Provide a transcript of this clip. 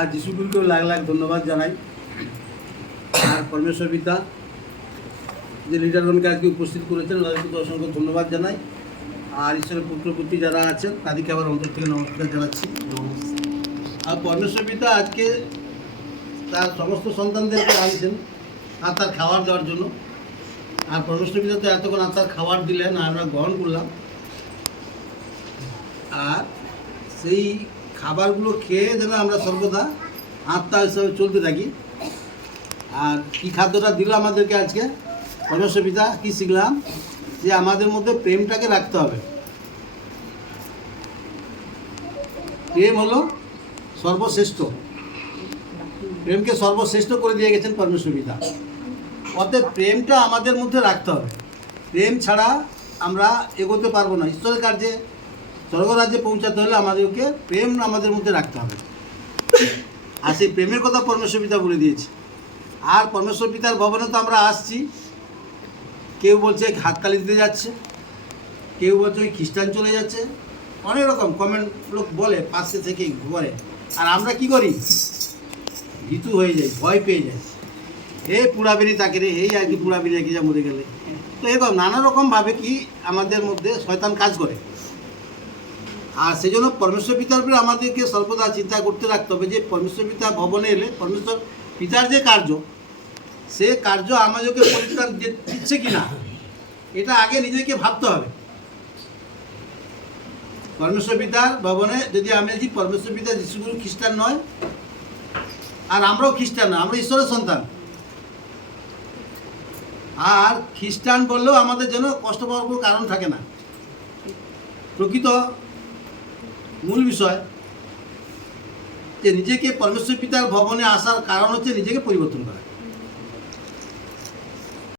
আর যিশুগুরুকেও লাখ লাখ ধন্যবাদ জানাই। আর পরমেশ্বর পিতা যে লিডারগণকে আজকে উপস্থিত করেছেন তাদেরকে তো অসংখ্য ধন্যবাদ জানাই। আর ঈশ্বরের পুত্রপুত্রী যারা আছেন তাদেরকে আবার অন্তর থেকে নমস্কার জানাচ্ছি। আর পরমেশ্বর পিতা আজকে তার সমস্ত সন্তানদেরকে আনছেন আত্মার খাবার দেওয়ার জন্য। আর পরমেশ্বর পিতা তো এতক্ষণ আত্মার খাবার দিলেন, আমরা গ্রহণ করলাম। আর সেই খাবারগুলো খেয়ে যেন আমরা সর্বদা আত্মা হিসাবে চলতে থাকি। আর কী খাদ্যটা দিল আমাদেরকে আজকে পরমেশ্বর পিতা, কী শিখলাম যে আমাদের মধ্যে প্রেমটাকে রাখতে হবে। প্রেম হলো সর্বশ্রেষ্ঠ, প্রেমকে সর্বশ্রেষ্ঠ করে দিয়ে গেছেন পরমেশ্বর পিতা। অতএব প্রেমটা আমাদের মধ্যে রাখতে হবে। প্রেম ছাড়া আমরা এগোতে পারবো না। ঈশ্বরের কার্যে স্বর্গরাজ্যে পৌঁছাতে হলে আমাদেরকে প্রেম আমাদের মধ্যে রাখতে হবে। আর সেই প্রেমের কথা পরমেশ্বর পিতা বলে দিয়েছে। আর পরমেশ্বর পিতার ভবনে তো আমরা আসছি, কেউ বলছে হাততালি দিতে যাচ্ছে, কেউ বলছে ওই খ্রিস্টান চলে যাচ্ছে, অনেক রকম কমেন্ট লোক বলে পাশে থেকে ঘুরে। আর আমরা কি করি? ভীতু হয়ে যাই, ভয় পেয়ে যাই। পুরাবেরি তাকে রে, আর কি পুরাবেরি একই যা মরে গেলে। তো এরকম নানা রকমভাবে কি আমাদের মধ্যে শয়তান কাজ করে। আর সেই জন্য পরমেশ্বর পিতার উপরে আমাদেরকে সর্বদা চিন্তা করতে রাখতে হবে যে পরমেশ্বর পিতা ভবনে এলে পরমেশ্বর পিতার যে কার্য, সে কার্য আমাদেরকে পরিত্রাণ দিচ্ছে কিনা এটা আগে নিজেকে ভাবতে হবে। পরমেশ্বর পিতার ভবনে যদি আমি যদি পরমেশ্বর পিতা যিশুগুরু খ্রিস্টান নয়, আর আমরাও খ্রিস্টান না, আমরা ঈশ্বরের সন্তান। আর খ্রিস্টান বললেও আমাদের যেন কষ্ট পাওয়ার কোনো কারণ থাকে না। প্রকৃত মূল বিষয় যে নিজেকে পরমেশ্বর পিতার ভবনে আসার কারণ হচ্ছে নিজেকে পরিবর্তন করা।